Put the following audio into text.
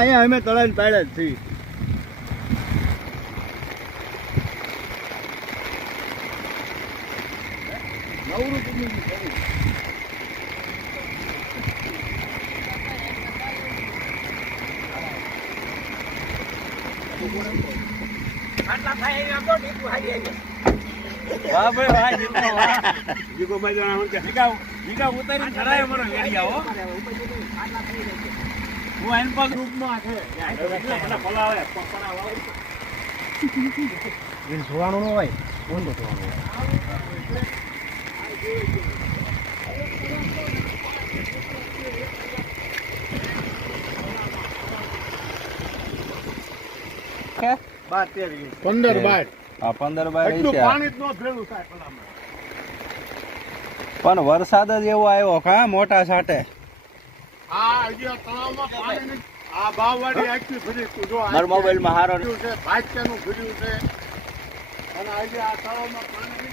અહીંયા અમે તળાઈને પાડ્યા જ છીએ. વાહ ભાઈ વાહ જીતો વાહ જીગો ભાઈ જણા હું કે જીગા ઉતારીને ખરાય મરો વેડિયા હો હું એન પર ગ્રુપમાં છે મને બોલાવે પકડા વાવ ઇન જોવાનું ન હોય કોણ તો જોવાનું કે 15 બાર આ 15 બાર છે પાણી જ ન ભેળું થાય ભલામાં પણ વરસાદ જ એવો આવ્યો કા મોટા સાટે આ હજી તળાવમાં પાણી આ બાવવાડી આખી ફરી જો માર મોબાઈલ માં હારો છે ભાગ્યનું ફર્યું છે અને આજે આ તળાવમાં પાણી